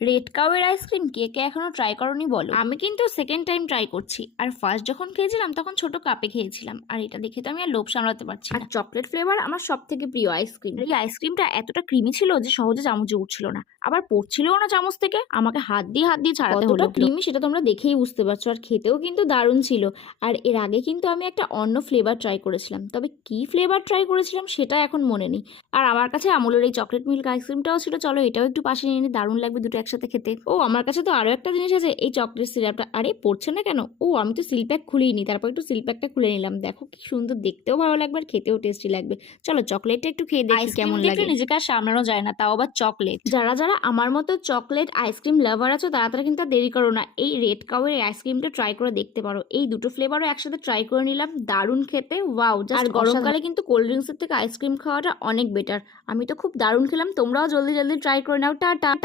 Red কাউয়ের ice cream কে কে এখনো try করনি বলো? আমি কিন্তু সেকেন্ড টাইম ট্রাই করছি। আর ফার্স্ট যখন খেয়েছিলাম তখন ছোট কাপে খেয়েছিলাম, আর এটা দেখে তো আমি আর লোভ সামলাতে পারছি না। চকলেট ফ্লেভার আমার সব থেকে প্রিয় আইসক্রিম। এই আইসক্রিমটা এতটা ক্রিমি ছিল যে সহজে চামচে উঠছিল না, আবার পড়ছিলও না চামচ থেকে। আমাকে হাত দিয়ে ছাড়াতে হলো। ক্রিমি সেটা তোমরা দেখেই বুঝতে পারছো, আর খেতেও কিন্তু দারুণ ছিল। আর এর আগে কিন্তু আমি একটা অন্য ফ্লেভার ট্রাই করেছিলাম, তবে কি ফ্লেভার ট্রাই করেছিলাম সেটা এখন মনে নেই। আর আমার কাছে আমুলের এই চকলেট মিল্ক আইসক্রিমটাও ছিল, চলো এটাও একটু পাশে নিয়ে নিই, দারুণ লাগবে দুটো একসাথে খেতে। ও আমার কাছে তো আরো একটা জিনিস আছে, এই চকলেট সিরাপটা। আরে পড়ছে না কেন? ও আমি তো সিল প্যাক খুলেই নি, তারপর একটু সিল প্যাকটা খুলে নিলাম। দেখো কি সুন্দর, দেখতেও ভালো লাগবে আর খেতেও টেস্টি লাগবে। চলো চকলেটটা একটু খেয়ে দেখি কেমন লাগে। নিজেকে আর সামলানো যায় না, তাও আবার চকলেট। যারা যারা আমার মতো চকলেট আইসক্রিম লাভার আছো তারা তারা কিন্তু আর দেরি করো না, এই রেড কাউয়ের এই আইসক্রিমটা ট্রাই করে দেখতে পারো। এই দুটো ফ্লেভারও একসাথে ট্রাই করে নিলাম, দারুণ খেতে, ওয়াও। আর গরমকালে কিন্তু কোল্ড ড্রিঙ্কসের থেকে আইসক্রিম খাওয়াটা অনেক বেটার। আমি তো খুব দারুণ খেলাম, তোমরাও জলদি জলদি ট্রাই করে নাও। টাটা।